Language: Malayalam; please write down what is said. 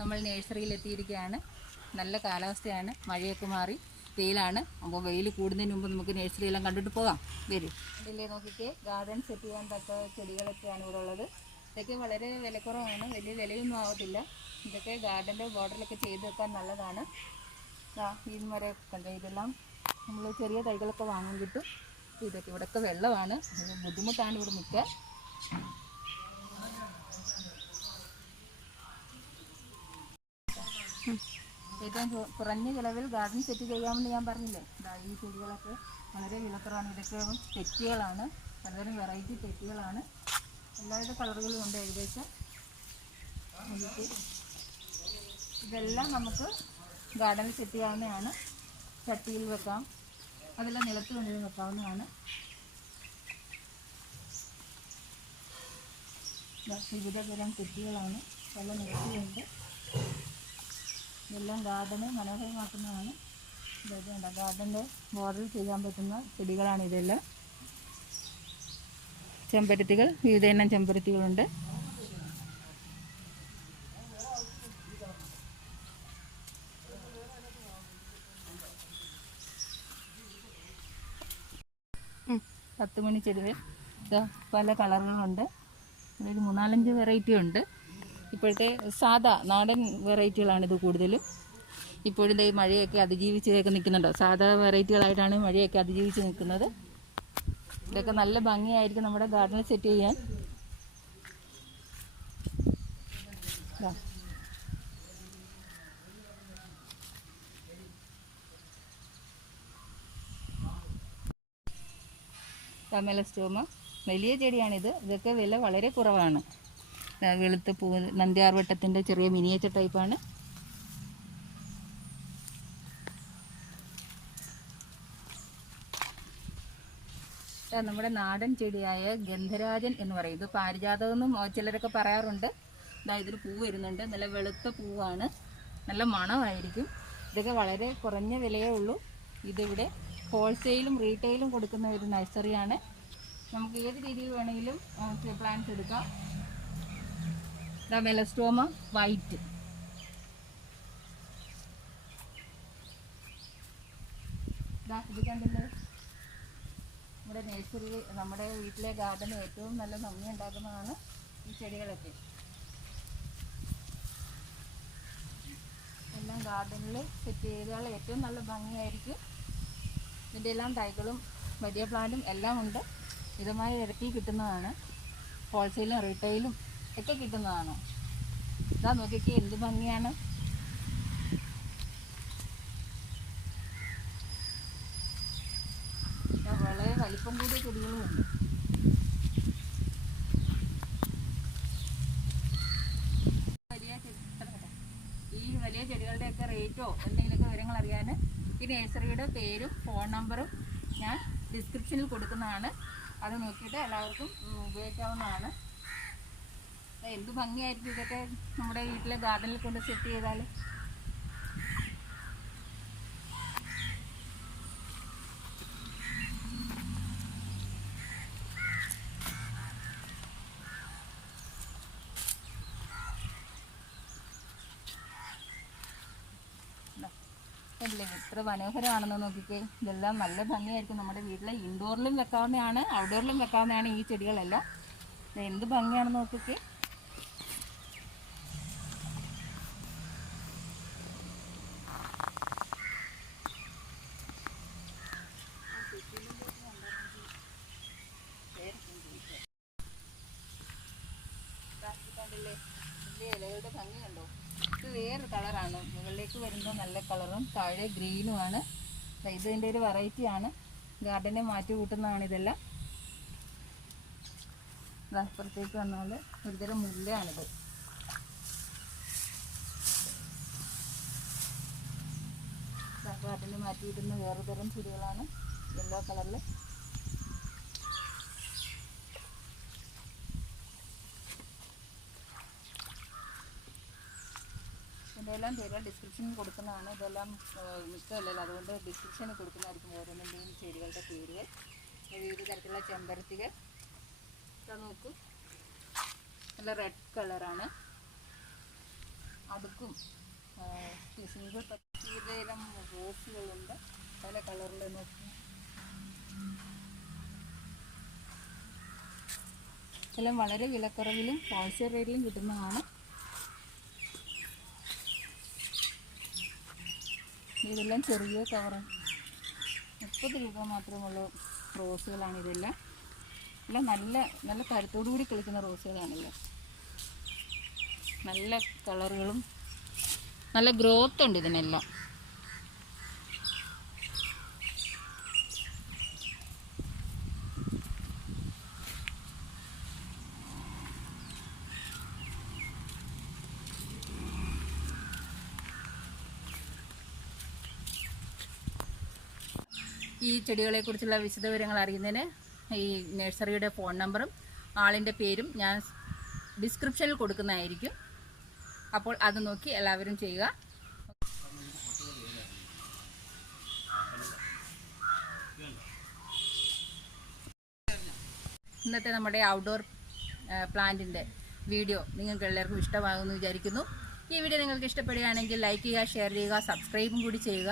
നമ്മൾ നഴ്സറിയിൽ എത്തിയിരിക്കുകയാണ്. നല്ല കാലാവസ്ഥയാണ്, മഴയൊക്കെ മാറി വെയിലാണ്. അപ്പോൾ വെയിൽ കൂടുന്നതിന് മുമ്പ് നമുക്ക് നഴ്സറിയെല്ലാം കണ്ടിട്ട് പോകാം. വരും. ഇതിലെ നോക്കിക്കേ, ഗാർഡൻ സെറ്റ് ചെയ്യാൻ തക്ക ചെടികളൊക്കെയാണ് ഇവിടെ ഉള്ളത്. ഇതൊക്കെ വളരെ വിലക്കുറവാണ്, വലിയ വിലയൊന്നും ആവത്തില്ല. ഇതൊക്കെ ഗാർഡൻ്റെ ബോർഡറിലൊക്കെ ചെയ്ത് വെക്കാൻ നല്ലതാണ്. ഈ മരം കണ്ടോ, ഇതെല്ലാം നമ്മൾ ചെറിയ തൈകളൊക്കെ വാങ്ങാൻ കിട്ടും. ഇതൊക്കെ ഇവിടെയൊക്കെ വെള്ളമാണ്, ബുദ്ധിമുട്ടാണ് ഇവിടെ നിൽക്കാൻ. ഏറ്റവും കുറഞ്ഞ ചിലവിൽ ഗാർഡൻ സെറ്റ് ചെയ്യാമെന്ന് ഞാൻ പറഞ്ഞില്ലേ. ഈ ചെടികളൊക്കെ വളരെ വിലക്കുറവാണ്. ഇതൊക്കെ തെറ്റികളാണ്, പലതരം വെറൈറ്റി തെറ്റികളാണ്. എല്ലാവരുടെ കളറുകളും ഉണ്ട് ഏകദേശം. ഇതെല്ലാം നമുക്ക് ഗാർഡനിൽ സെറ്റ് ചെയ്യാവുന്നതാണ്. ചട്ടിയിൽ വെക്കാം, അതെല്ലാം നിലത്ത് കൊണ്ടുപോയി വെക്കാവുന്നതാണ്. വിവിധ തരം തെറ്റികളാണ്, പല നിലത്തിലുണ്ട്. ഇതെല്ലാം ഗാർഡന് മനോഹരമാക്കുന്നതാണ്. ഇതൊക്കെ ഉണ്ട്, ഗാർഡൻ്റെ ബോർഡറിൽ ചെയ്യാൻ പറ്റുന്ന ചെടികളാണ് ഇതെല്ലാം. ചെമ്പരത്തികൾ, വിവിധ ഇനം ചെമ്പരത്തികളുണ്ട്. പത്തുമണി ചെടികൾ പല കളറുകളുണ്ട്. ഒരു 3-4 വെറൈറ്റി ഉണ്ട്. ഇപ്പോഴത്തെ സാധാ നാടൻ വെറൈറ്റികളാണിത് കൂടുതലും. ഇപ്പോഴത്തെ മഴയൊക്കെ അതിജീവിച്ചൊക്കെ നിൽക്കുന്നുണ്ടോ, സാധാ വെറൈറ്റികളായിട്ടാണ് മഴയൊക്കെ അതിജീവിച്ച് നിൽക്കുന്നത്. ഇതൊക്കെ നല്ല ഭംഗിയായിരിക്കും നമ്മുടെ ഗാർഡനിൽ സെറ്റ് ചെയ്യാൻ. മെലസ്റ്റോമ വലിയ ചെടിയാണിത്. ഇതൊക്കെ വില വളരെ കുറവാണ്. വെളുത്ത പൂ, നന്ദ്യാർവട്ടത്തിൻ്റെ ചെറിയ മിനിയേച്ചർ ടൈപ്പാണ്. നമ്മുടെ നാടൻ ചെടിയായ ഗന്ധരാജൻ എന്ന് പറയും. ഇത് പാരിജാതമെന്നും ചിലരൊക്കെ പറയാറുണ്ട്. ഇതിന് പൂ വരുന്നുണ്ട്, നല്ല വെളുത്ത പൂവാണ്, നല്ല മണമായിരിക്കും. ഇതൊക്കെ വളരെ കുറഞ്ഞ വിലയേ ഉള്ളൂ. ഇതിവിടെ ഹോൾസെയിലും റീറ്റെയിലും കൊടുക്കുന്ന ഒരു നഴ്സറിയാണ്. നമുക്ക് ഏത് രീതിയിൽ വേണമെങ്കിലും പ്ലാന്റ്സ് എടുക്കാം. മെലസ്റ്റോമ വൈറ്റ്, ഇത് കണ്ടില്ലേ. നമ്മുടെ നഴ്സറി, നമ്മുടെ വീട്ടിലെ ഗാർഡന് ഏറ്റവും നല്ല ഭംഗി ഉണ്ടാക്കുന്നതാണ് ഈ ചെടികളൊക്കെ. എല്ലാം ഗാർഡനിൽ സെറ്റ് ചെയ്താൽ ഏറ്റവും നല്ല ഭംഗിയായിരിക്കും. ഇതിൻ്റെ എല്ലാം തൈകളും വലിയ പ്ലാന്റും എല്ലാം ഉണ്ട്. മിതമായ നിരക്കിൽ കിട്ടുന്നതാണ്. ഹോൾസെയിലും റീറ്റെയിലും ഒക്കെ കിട്ടുന്നതാണ്. ഇതാ നോക്കിക്കേ, എന്ത് ഭംഗിയാണ്. വളരെ വലിപ്പം കൂടിയ ചെടികളുമുണ്ട്. ഈ വലിയ ചെടികളുടെയൊക്കെ റേറ്റോ എന്തെങ്കിലുമൊക്കെ വിവരങ്ങൾ അറിയാൻ ഈ നഴ്സറിയുടെ പേരും ഫോൺ നമ്പറും ഞാൻ ഡിസ്ക്രിപ്ഷനിൽ കൊടുക്കുന്നതാണ്. അത് നോക്കിയിട്ട് എല്ലാവർക്കും ഉപയോഗിക്കാവുന്നതാണ്. എന്ത് ഭംഗിയായിരിക്കും ഇതൊക്കെ നമ്മുടെ വീട്ടിലെ ഗാർഡനിൽ കൊണ്ട് സെറ്റ് ചെയ്താൽ. അല്ലേ, എത്ര മനോഹരമാണെന്ന് നോക്കിക്കേ. ഇതെല്ലാം നല്ല ഭംഗിയായിരിക്കും. നമ്മുടെ വീട്ടിലെ ഇൻഡോറിലും വെക്കാവുന്നതാണ്, ഔട്ട്ഡോറിലും വെക്കാവുന്നതാണ് ഈ ചെടികളെല്ലാം. എന്ത് ഭംഗിയാണെന്ന് നോക്കിക്കേ. ഇലകളുടെ ഭംഗി കണ്ടോ. ഇത് വേറെ കളറാണ്, മുകളിലേക്ക് വരുമ്പോൾ നല്ല കളറും താഴെ ഗ്രീനുമാണ്. ഇതിൻ്റെ ഒരു വെറൈറ്റിയാണ്, ഗാർഡനെ മാറ്റി കൂട്ടുന്നതാണ് ഇതെല്ലാം. അപ്പുറത്തേക്ക് വന്നാൽ ഒരുതരം മുല്ലയാണിത്. ഗാർഡനെ മാറ്റി കൂട്ടുന്ന വേറെ തരം ചെടികളാണ്, യെല്ലോ കളറിൽ. ഇതിൻ്റെയെല്ലാം പേര് ഡിസ്ക്രിപ്ഷനിൽ കൊടുക്കുന്നതാണ്. ഇതെല്ലാം മിക്കമല്ലല്ലോ, അതുകൊണ്ട് ഡിസ്ക്രിപ്ഷനിൽ കൊടുക്കുന്നതായിരിക്കും ഓരോന്നിൻ്റെയും ചെടികളുടെ പേരുകൾ. വിവിധ തരത്തിലുള്ള ചെമ്പരത്തികൾ നോക്കൂ, നല്ല റെഡ് കളറാണ്. അടുക്കും സിംഗിൾ പച്ചയിലും റോസുകളുണ്ട് പല കളറിൽ നോക്കി. എല്ലാം വളരെ വിലക്കുറവിലും ഹോൾസെയിൽ റേറ്റിലും കിട്ടുന്നതാണ്. ഇതെല്ലാം ചെറിയ കവറ് 30 രൂപ മാത്രമുള്ള റോസുകളാണ്. ഇതെല്ലാം നല്ല നല്ല കരുത്തോടു കൂടി കളിക്കുന്ന റോസുകളാണല്ലോ. നല്ല കളറുകളും നല്ല ഗ്രോത്ത് ഉണ്ട് ഇതിനെല്ലാം. ഈ ചെടികളെക്കുറിച്ചുള്ള വിശദവിവരങ്ങൾ അറിയുന്നതിന് ഈ നഴ്സറിയുടെ ഫോൺ നമ്പറും ആളിൻ്റെ പേരും ഞാൻ ഡിസ്ക്രിപ്ഷനിൽ കൊടുക്കുന്നതായിരിക്കും. അപ്പോൾ അത് നോക്കി എല്ലാവരും ചെയ്യുക. ഇന്നത്തെ നമ്മുടെ ഔട്ട്ഡോർ പ്ലാന്റിൻ്റെ വീഡിയോ നിങ്ങൾക്ക് എല്ലാവർക്കും ഇഷ്ടമാകുമെന്ന് വിചാരിക്കുന്നു. ഈ വീഡിയോ നിങ്ങൾക്ക് ഇഷ്ടപ്പെടുകയാണെങ്കിൽ ലൈക്ക് ചെയ്യുക, ഷെയർ ചെയ്യുക, സബ്സ്ക്രൈബും കൂടി ചെയ്യുക.